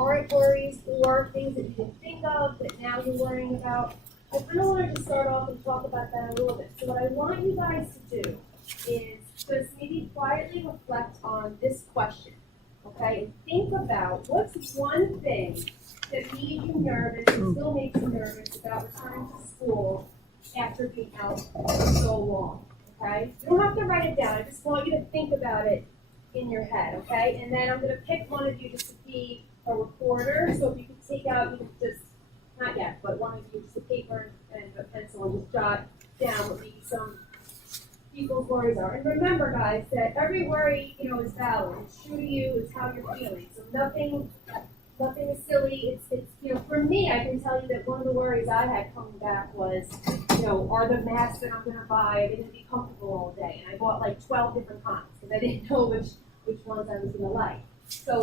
aren't worries or things that you can think of that now you're worrying about, I kind of wanted to start off and talk about that a little bit. So what I want you guys to do is just maybe quietly reflect on this question, okay? And think about what's one thing that made you nervous and still makes you nervous about returning to school after being out for so long, okay? You don't have to write it down. I just want you to think about it in your head, okay? And then I'm going to pick one of you just to be a reporter. So if you could take out, you can just, not yet, but one of you, just a paper and a pencil and just jot down what maybe some people's worries are. And remember, guys, that every worry, is valid. It's true to you. It's how you're feeling. So nothing is silly. It's for me, I can tell you that one of the worries I had coming back was, are the masks that I'm going to buy, are they going to be comfortable all day? And I bought like 12 different kinds because I didn't know which ones I was going to like. So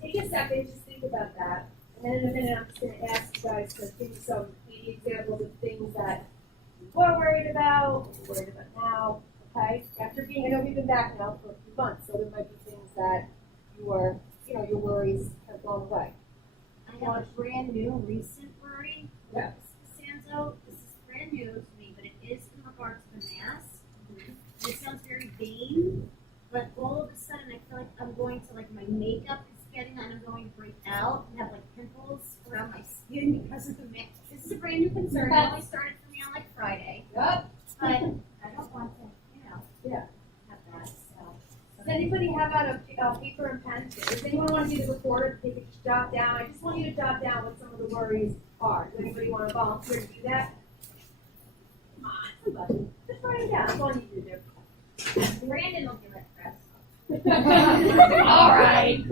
take a second, just think about that. And then in a minute, I'm just going to ask you guys to think of some maybe examples of things that you were worried about, or worried about now, okay? After I know we've been back now for a few months, so there might be things that your worries have gone away. I have a brand new recent worry. Yeah. Stands out. This is brand new to me, but it is in regard to the mask. Mm-hmm. It sounds very vain, but all of a sudden I feel like I'm going to my makeup is getting and I'm going to break out and have pimples around my skin because of the mask. This is a brand new concern. It only started for me on Friday. Yep. But I don't want to, Yeah. have that. So. Does anybody have out a paper and pen? Does anyone want to be the reporter? Take a jot down. I just want you to jot down what some of the worries are. Does anybody want to volunteer to do that? Come on, somebody. Just write it down. That's all you need to do. Brandon will give it press. All right.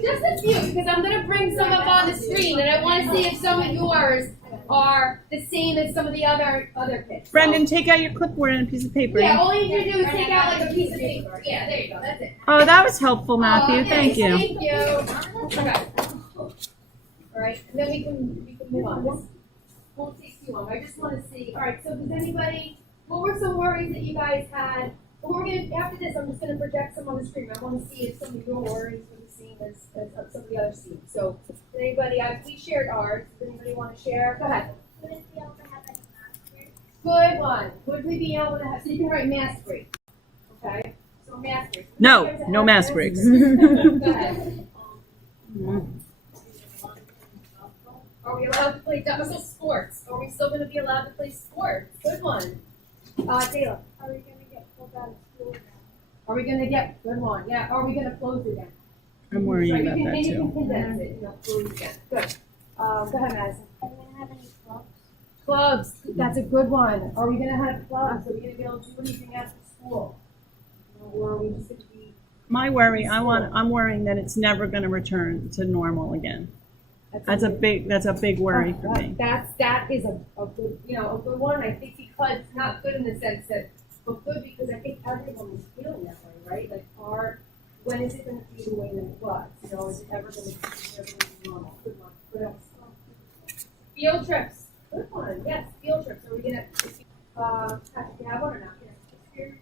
Just a few, because I'm going to bring some up on the screen, and I want to see if some of yours are the same as some of the other kids. Brendan, take out your clipboard and a piece of paper. Yeah, all you need to do is take out a piece of paper. Yeah, there you go. That's it. Oh, that was helpful, Matthew. Okay, Thank you. Thank you. Okay. All right, and then we can move on. This won't take too long. I just want to see. All right. So does anybody? What were some worries that you guys had? Well, after this, I'm just going to project some on the screen. I want to see if some of your worries were the same as some of the other students. So, does anybody? We shared ours. Does anybody want to share? Go ahead. Would it be able to have mask? Good one. Would we be able to have? So you can write mask break. Okay. So mask break. No mask breaks. Go ahead. Are we allowed to play? That was all sports. Are we still going to be allowed to play sports? Good one. Taylor. Are we going to get pulled out of school again? Are we going to get, good one, yeah, are we going to close again? I'm worrying about that And you can too. condense it, close again, good. Go ahead, Madison. Are we going to have any clubs? Clubs, that's a good one. Are we going to have clubs? Are we going to be able to do anything after school? Or are we just going to be? I'm worrying that it's never going to return to normal again. That's a big worry for me. That is a good, a good one. I think because it's not good in the sense that, but good because I think everyone is feeling that way, right? When is it going to be the way that it was? Is it ever going to be normal? Good one. What else? Field trips. Good one. Yes, field trips. Are we going to, Patrick, you have one or not? Yes.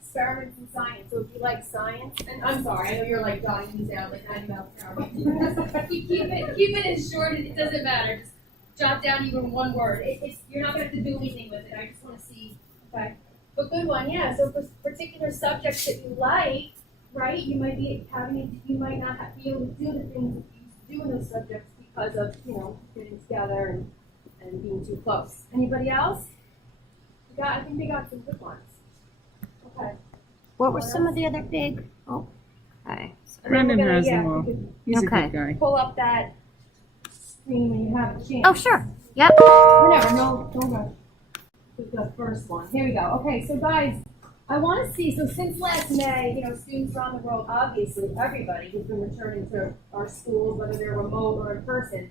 Experiments in science. So if you like science, and I'm sorry, I know you're jotting these down 90 miles per hour. keep it as short as it doesn't matter. Just jot down even one word. You're not going to have to do anything with it. I just want to see. Okay. But good one, yeah. So for particular subjects that you like, right, you might not be able to do the things that you used to do in those subjects because of, getting together and being too close. Anybody else? I think they got some good ones. Okay. What were some of the other big? Oh, okay. Brendan has them all. He's a Okay. good guy. Pull up that screen when you have a chance. Oh, sure. Yep. Whatever, no rush. With the first one. Here we go. Okay, so guys, I want to see, so since last May, students around the world, obviously everybody has been returning to our schools, whether they're remote or in person.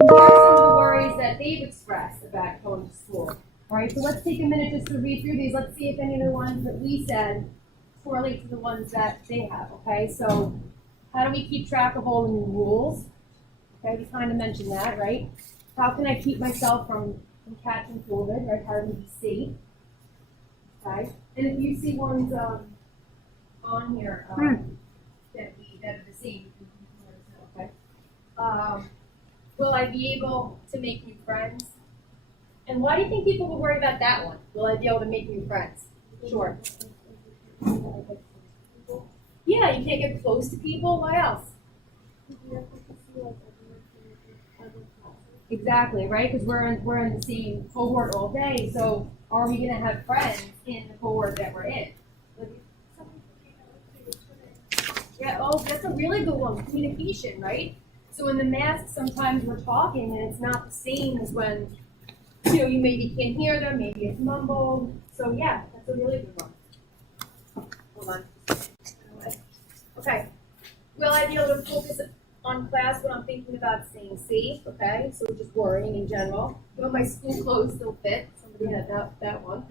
Here are some of the worries that they've expressed about going to school. All right, so let's take a minute just to read through these. Let's see if any of the ones that we said correlate to the ones that they have, okay? So how do we keep track of all the new rules? Okay, we kind of mentioned that, right? How can I keep myself from catching COVID, right? How do we be safe? Okay, and if you see ones on here that are the same, you can Will I be able to make new friends? And why do you think people would worry about that one? Will I be able to make new friends? Sure. Yeah, you can't get close to people. Why else? Exactly, right? Because we're in the same cohort all day. So are we gonna have friends in the cohort that we're in? Yeah. Oh, that's a really good one. Communication, right? So in the mask, sometimes we're talking and it's not the same as when you maybe can't hear them, maybe it's mumbled. So yeah, that's a really good one. Hold on. Okay. Will I be able to focus on class when I'm thinking about staying safe? Okay, so just worrying in general. Will my school clothes still fit? Somebody had that one.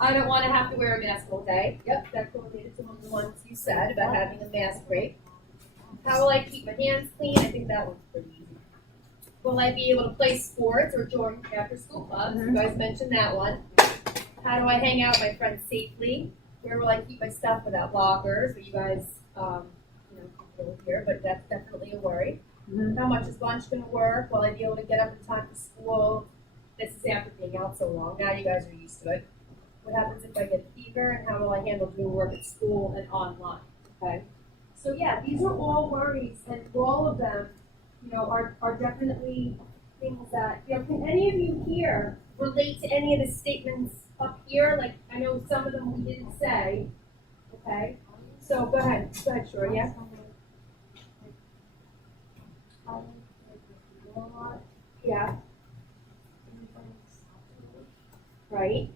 I don't want to have to wear a mask all day. Yep, that correlated to one of the ones you said about having a mask break. How will I keep my hands clean? I think that one's pretty easy. Will I be able to play sports or join after school clubs? You guys mentioned that one. How do I hang out with my friends safely? Where will I keep my stuff without lockers? But you guys, over here, but that's definitely a worry. How much is lunch going to work? Will I be able to get up in time for school? This is after being out so long. Now you guys are used to it. What happens if I get a fever? And how will I handle doing work at school and online? Okay. So yeah, these are all worries, and all of them, are definitely things that, can any of you here relate to any of the statements up here? Like, I know some of them we didn't say, okay? So go ahead, Shura, yeah? Yeah. Right.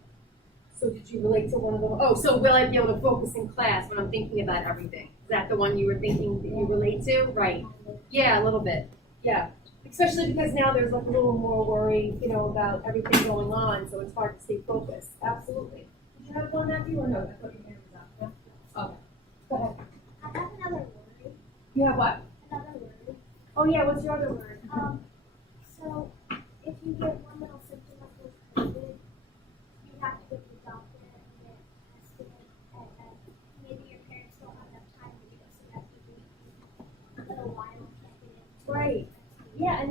So did you relate to one of them? Oh, so will I be able to focus in class when I'm thinking about everything? Is that the one you were thinking that you relate to? Right. Yeah, a little bit. Yeah. Especially because now there's like a little more worry, about everything going on, so it's hard to stay focused. Absolutely. Did you have one, Matthew, or no? I thought your hand was up. Yeah? Okay. Go ahead. I have another word. You have what? Another word. Oh yeah, what's your other word? So if you get one little symptom of this COVID, you have to go to the doctor and get tested, and maybe your parents don't have enough time to do it, so you have to wait a little while and get it. Right. Yeah, and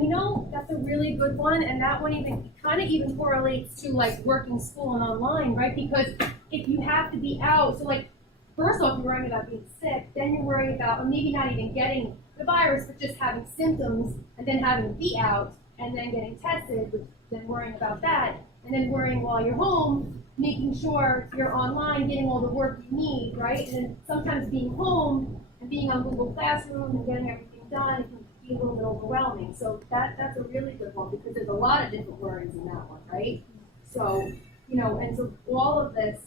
that's a really good one, and that one even correlates to like working school and online, right? Because if you have to be out, so like first off, you're worrying about being sick, then you're worried about, or maybe not even getting the virus, but just having symptoms, and then having to be out, and then getting tested, then worrying about that, and then worrying while you're home, making sure you're online, getting all the work you need, right? And then sometimes being home and being on Google Classroom and getting everything done can be a little bit overwhelming. So that's a really good one because there's a lot of different worries in that one, right? So, and so all of this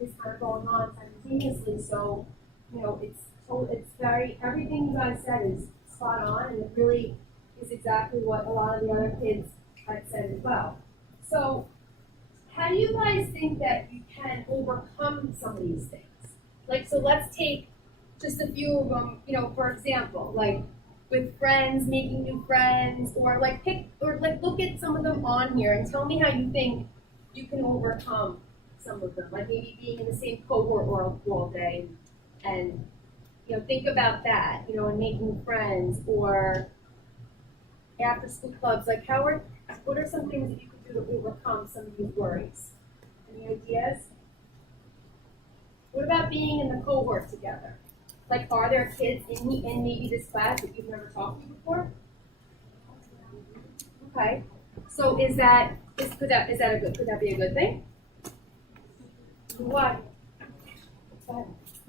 is kind of going on simultaneously. So, it's everything you guys said is spot on, and it really is exactly what a lot of the other kids had said as well. So, how do you guys think that you can overcome some of these things? Like, so let's take just a few of them, for example, like with friends, making new friends, or look at some of them on here and tell me how you think you can overcome some of them, like maybe being in the same cohort all day, and think about that, and making friends, or after school clubs. Like, what are some things that you could do to overcome some of these worries? Any ideas? What about being in the cohort together? Like, are there kids in maybe this class that you've never talked to before? Okay. So could that be a good thing? Why?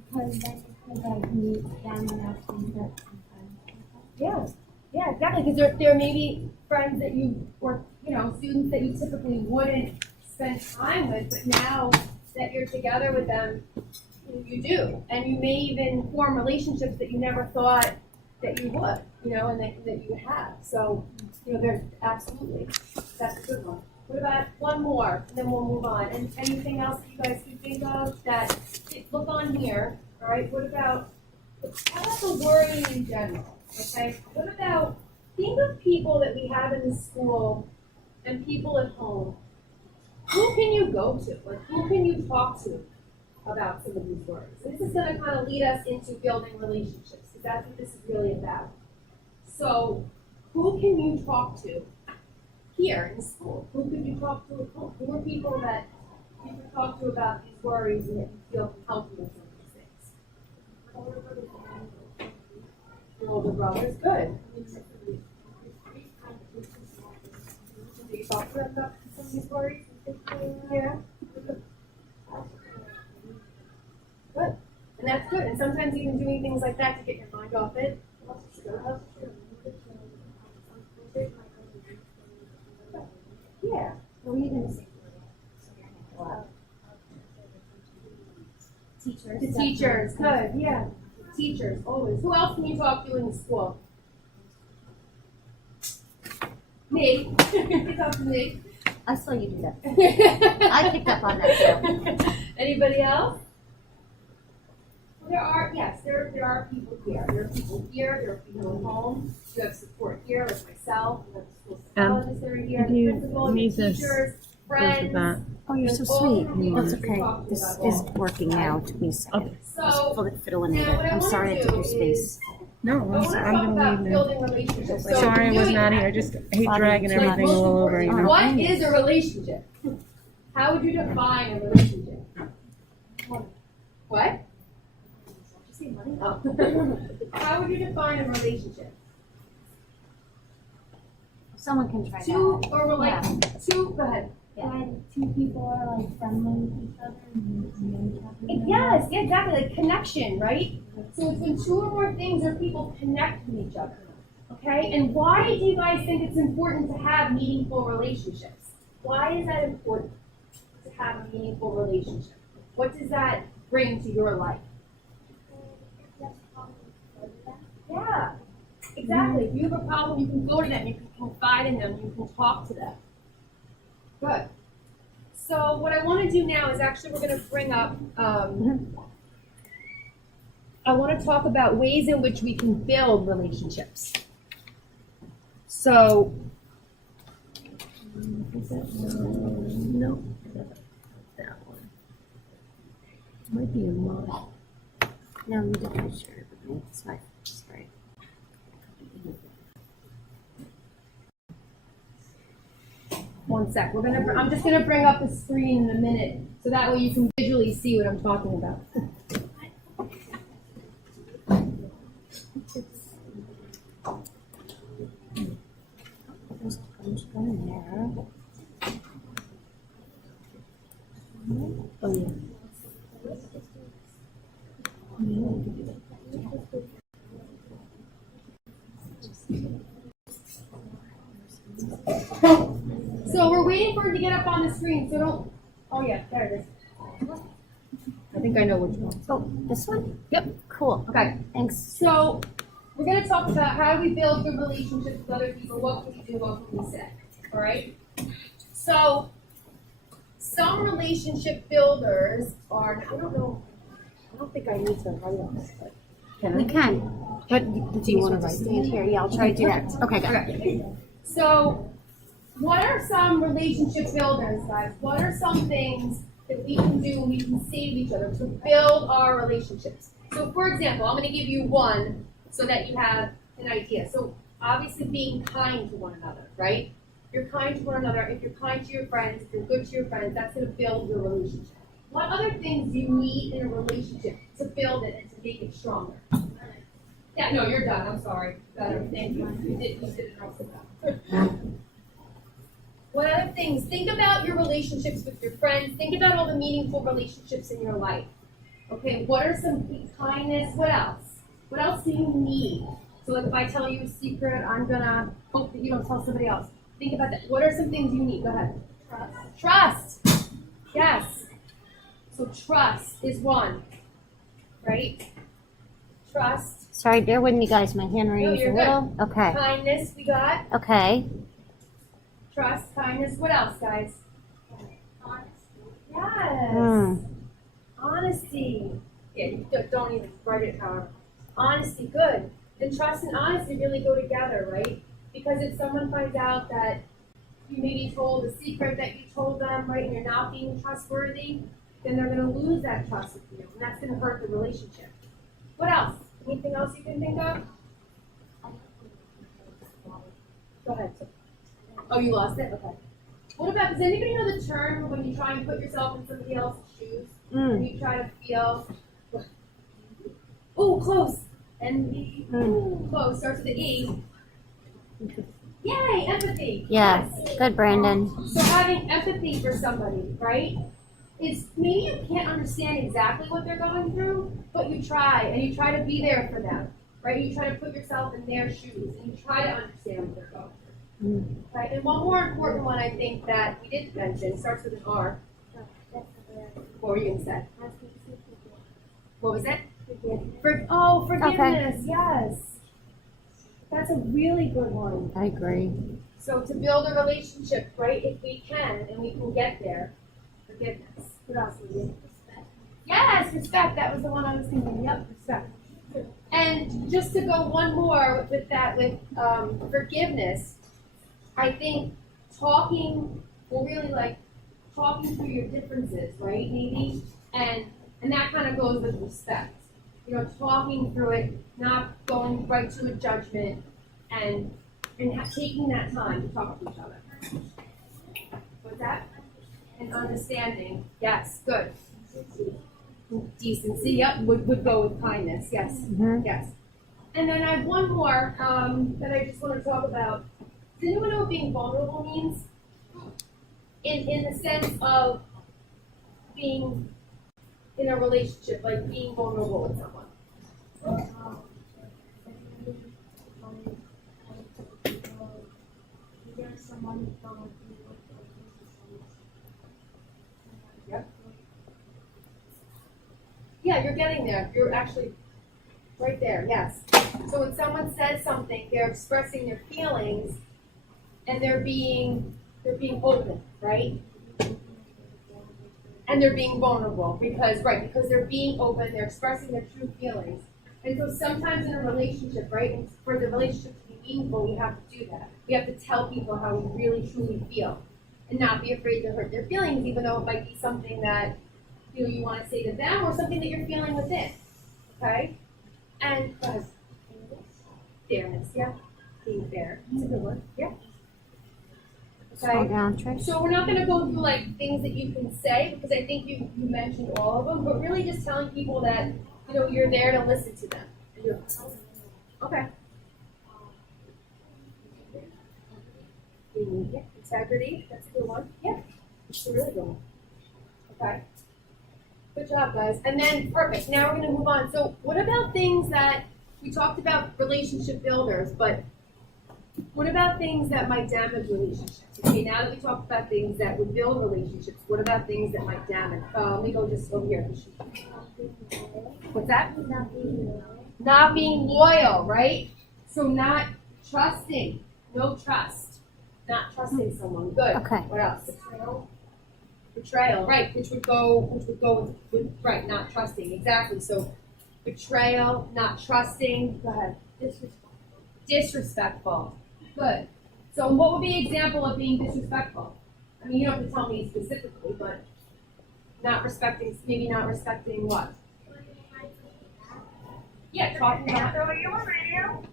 Because then you could like meet them and actually get some friends. Yeah, exactly. Because there may be friends that or students that you typically wouldn't spend time with, but now that you're together with them, you do, and you may even form relationships that you never thought that you would, and that you have. So, there's absolutely, that's a good one. What about one more, and then we'll move on. And anything else that you guys can think of that, look on here, all right? How about the worrying in general, okay? What about, think of people that we have in the school and people at home. Who can you go to? Like, who can you talk to about some of these worries? This is going to kind of lead us into building relationships, because that's what this is really about. So, who can you talk to here in school? Who could you talk to at home? Who are people that you can talk to about these worries and that you feel can help you with some of these things? Your older brothers, good. Do you talk to them about some of these worries? Yeah. Good. And that's good. And sometimes even doing things like that to get your mind off it. Yeah. What were you gonna say? Teachers. The teachers, good, yeah. Teachers, always. Who else can you talk to in the school? Me. You talk to me. I saw you do that. I picked up on that too. Anybody else? Well, there are people here. There are people here, there are people at home. You have support here, like myself, you have the school psychologists that are here, if the you principal, the need this, teachers, Goes with friends. that. Oh, you're so All sweet. different people That's you can okay. talk to This about is that. working now. Took me a second. Okay. So, Fiddling with now what it. I I'm wanna sorry I do took your is- space. No, I want to I'm talk gonna about leave now. building relationships. So Sorry I doing was naughty. that, I just hate Bobby, dragging like, everything most all over you. importantly, know? what is a relationship? How would you define a relationship? What? Oh. How would you define a relationship? Someone can try Two that. or like two. Go ahead. When two people are like friendly with each other and know each other. Yes, yeah, exactly. Like connection, right? So it's when two or more things or people connect with each other. Okay? And why do you guys think it's important to have meaningful relationships? Why is that important to have a meaningful relationship? What does that bring to your life? Yeah, exactly. If you have a problem, you can go to them, you can confide in them, you can talk to them. Good. So what I want to do now is actually we're going to bring up, I want to talk about ways in which we can build relationships. So, No. That one. Might be in mine. No, you did not share it with me. It's fine. Sorry. one sec. I'm just gonna bring up the screen in a minute, so that way you can visually see what I'm talking about. Just go in there. Oh, yeah. So we're waiting for it to get up on the screen, so don't, oh yeah, there it is. I think I know which one. Oh, this one? Yep. Cool. Okay, Thanks. so we're gonna talk about how do we build good relationships with other people, what can we do, what can we say, all right? So, some relationship builders are, I don't think I need to write on this, but. We can. But do you want to stand here? Yeah, I'll try to do that. Okay, good. Okay. So, what are some relationship builders, guys? What are some things that we can do and we can say to each other to build our relationships? So, for example, I'm going to give you one so that you have an idea. So, obviously, being kind to one another, right? You're kind to one another. If you're kind to your friends, if you're good to your friends, that's going to build your relationship. What other things do you need in a relationship to build it and to make it stronger? Yeah, no, you're done. I'm sorry. Better. Thank you. You did it wrong. What other things? Think about your relationships with your friends. Think about all the meaningful relationships in your life. Okay, what are some kindness? What else? What else do you need? So like if I tell you a secret, I'm gonna hope that you don't tell somebody else. Think about that. What are some things you need? Go ahead. Trust. Yes. So trust is one, right? Trust. Sorry, bear with me, guys. My handwriting's you're a little. Okay. Kindness, we got. Okay. Trust, kindness. What else, guys? Yes. Mm. Honesty. Yeah, you don't even write it, however. Honesty, good. And trust and honesty really go together, right? Because if someone finds out that you maybe told a secret that you told them, right, and you're not being trustworthy, then they're going to lose that trust with you, and that's going to hurt the relationship. What else? Anything else you can think of? Go ahead. Oh, you lost it? Okay. What about, does anybody know the term when you try and put yourself in somebody else's shoes? And you try to feel, oh, close. Envy. Ooh, close. Starts with the E. Yay, empathy. Yes. Good, Brandon. So having empathy for somebody, right? Is maybe you can't understand exactly what they're going through, but you try and you try to be there for them, right? You try to put yourself in their shoes and you try to understand what they're going through. Right? And one more important one I think that we didn't mention starts with an R. What were you gonna say? What was it? Forgiveness. Yes. That's a really good one. I agree. So to build a relationship, right, if we can and we can get there, forgiveness. What else was it? Yes, respect. That was the one I was thinking. Yep, respect. And just to go one more with that, with forgiveness, I think talking, well, really like talking through your differences, right, maybe, and that kind of goes with respect. You know, talking through it, not going right to a judgment, and taking that time to talk to each other. What's that? And understanding. Yes, good. Decency, yep, would go with kindness. Yes, yes. And then I have one more that I just want to talk about. Does anyone know what being vulnerable means? In the sense of being in a relationship, like being vulnerable with someone. Yep. Yeah, you're getting there. You're actually right there, yes. So when someone says something, they're expressing their feelings and they're being open, right? And they're being vulnerable because they're being open, they're expressing their true feelings. And so sometimes in a relationship, right, and for the relationship to be meaningful, we have to do that. We have to tell people how we really truly feel and not be afraid to hurt their feelings, even though it might be something that you want to say to them or something that you're feeling within. Okay? And go ahead. Fairness, yeah. Being fair. That's a good one. Yeah. Slow Okay. down, Trish. So we're not going to go through like things that you can say because I think you mentioned all of them, but really just telling people that you're there to listen to them. Okay. Yeah. Integrity. That's a good one. Yeah. It's a really good one. Okay. Good job, guys. And then perfect. Now we're going to move on. So what about things that we talked about relationship builders, but what about things that might damage relationships? Okay, now that we talked about things that would build relationships, what about things that might damage? Let me go just over here. What's that? Not being loyal, right? So not trusting. No trust. Not trusting someone. Good. Okay. What else? Betrayal, right? Which would go with right, not trusting. Exactly. So betrayal, not trusting. Go ahead. Disrespectful. Good. So what would be an example of being disrespectful? I mean, you don't have to tell me specifically, but maybe not respecting what? Yeah, talking about. So are you on radio?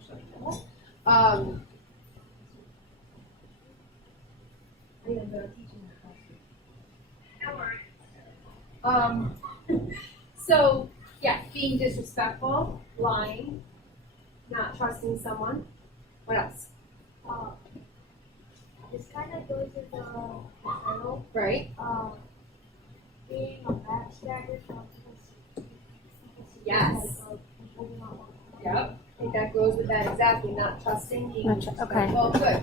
No worries. So, yeah, being disrespectful, lying, not trusting someone. What else? This kind of goes with the title, Right? being a backstabber. Yes. Yep. I think that goes with that exactly. Not trusting, being Okay. disrespectful. Good.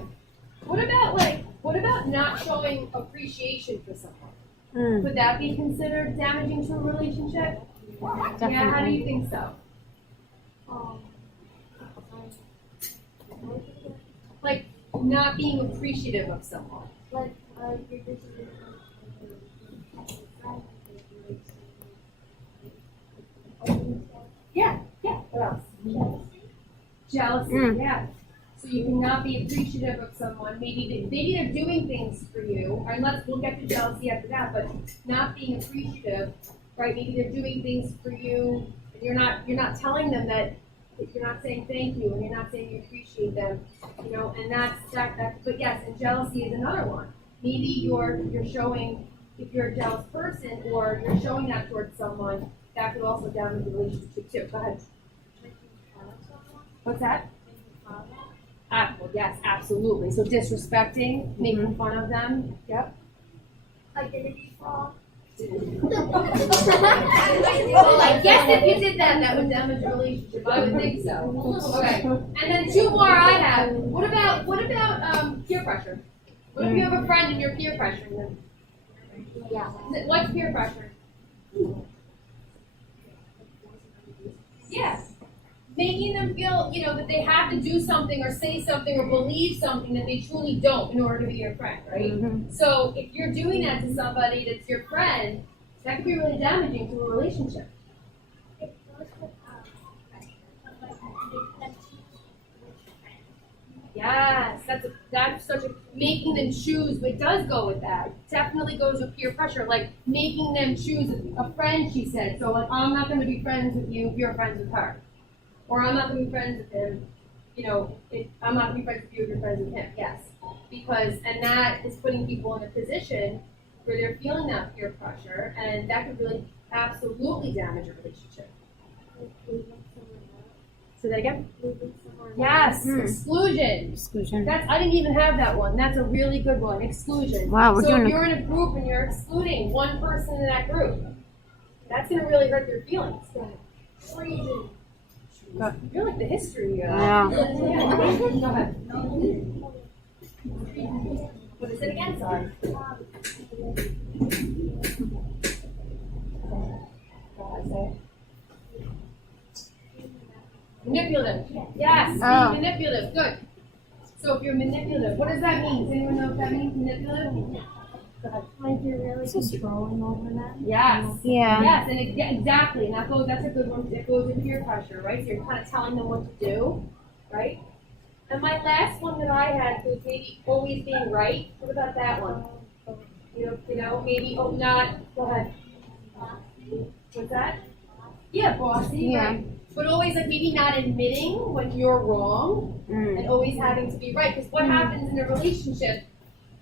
What about not showing appreciation for someone? Would that be considered damaging to a relationship? Definitely. Yeah, how do you think so? Like not being appreciative of someone. You're just Yeah. What else? Jealousy. Yeah. So you cannot be appreciative of someone. Maybe they're doing things for you. And we'll get to jealousy after that. But not being appreciative, right? Maybe they're doing things for you, and you're not telling them that. If you're not saying thank you and you're not saying you appreciate them, You know, and but yes, and jealousy is another one. Maybe you're showing, if you're a jealous person or you're showing that towards someone, that could also damage the relationship too. Go ahead. What's that? Well, yes, absolutely. So disrespecting, making fun of them. Yep. Identity fraud. Well, I guess if you did that, that would damage your relationship. I would think so. Okay. And then two more I have. What about peer pressure? What if you have a friend and you're peer pressuring them? Yeah. What's peer pressure? Yeah. Making them feel, that they have to do something or say something or believe something that they truly don't in order to be your friend, right? So if you're doing that to somebody that's your friend, that could be really damaging to a relationship. It goes with Yes, that's such a making them choose. It does go with that. It definitely goes with peer pressure, like making them choose a friend. She said, so like, I'm not going to be friends with you if you're friends with her, or I'm not going to be friends with him. I'm not going to be friends with you if you're friends with him. Yes, and that is putting people in a position where they're feeling that peer pressure, and that could really absolutely damage a relationship. Say that again. Yes, exclusion. I didn't even have that one. That's a really good one. Exclusion. Wow, So if you're in a group and you're excluding one person in that group, that's going to really hurt their feelings. Freezing. You're like the history. Yeah. Go ahead. What is it again? Sorry. Manipulative. Yes, being manipulative. Good. So if you're manipulative, what does that mean? Does anyone know what that means? Manipulative? Go ahead. Like you're really controlling over them. Yes. Yeah. Yes, and exactly. And that's a good one. It goes into peer pressure, right? So you're kind of telling them what to do, right? And my last one that I had was maybe always being right. What about that one? Maybe not. Go ahead. What's that? Yeah, bossy. Yeah. Right. But always like maybe not admitting when you're wrong and always having to be right. Because what happens in a relationship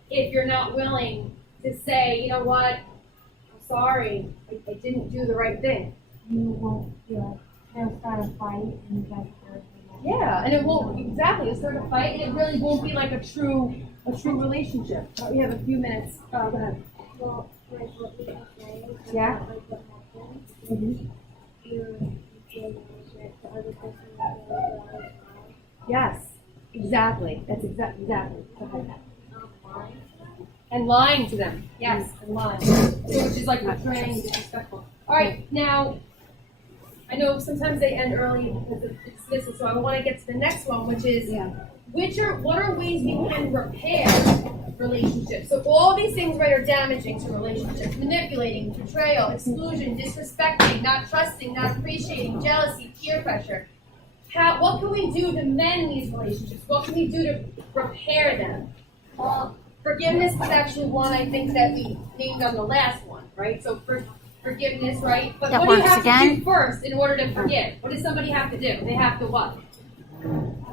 if you're not willing to say, you know what, I'm sorry, I didn't do the right thing. You won't feel like they'll start a fight and you guys are. Yeah, and it won't it'll start a fight and it really won't be like a true relationship. We have a few minutes. Go ahead. Well, like what you were saying. Yeah. Like what happens. You feel like the other person that you Yes, exactly. That's exactly. Go ahead. And lying to them. Yes, and lying. So which is like betraying, disrespectful. All right, now, I know sometimes they end early because of dismissal, so I want to get to the next one, which is what are ways we can repair relationships? So all these things, right, are damaging to relationships. Manipulating, betrayal, exclusion, disrespecting, not trusting, not appreciating, jealousy, peer pressure. What can we do to mend these relationships? What can we do to repair them? Forgiveness was actually one I think that we named on the last one, right? So forgiveness, right? But That what do you works have to again? do first in order to forgive? What does somebody have to do? They have to what?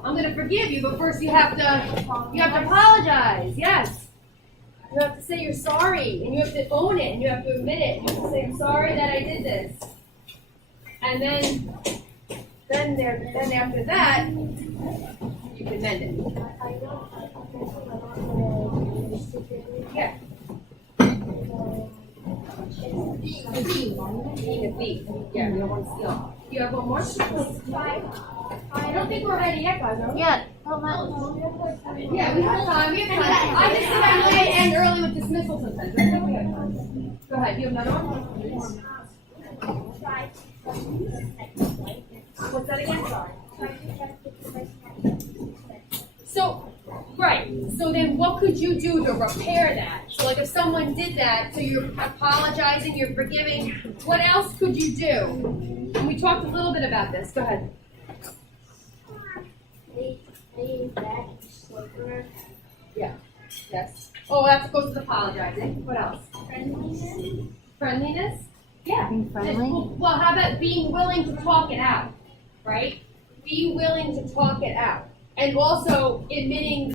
I'm going to forgive you, but first you have to apologize. Yes. You have to say you're sorry, and you have to own it, and you have to admit it. You have to say, I'm sorry that I did this. And then after that, you can mend it. I know. Yeah. Being a thief. Yeah, you don't want to steal. You have one more? I don't think we're ready yet, guys, are we? Yeah. Yeah, we have time. I just said I might end early with dismissal sometimes. I think we have time. Go ahead. You have another one? What's that again? Sorry. So, right. So then what could you do to repair that? So like if someone did that, so you're apologizing, you're forgiving, what else could you do? And we talked a little bit about this. Go ahead. Yeah. Yes. Oh, that goes with apologizing. What else? Friendliness? Yeah. Being friendly. Well, how about being willing to talk it out? Right? Be willing to talk it out. and also admitting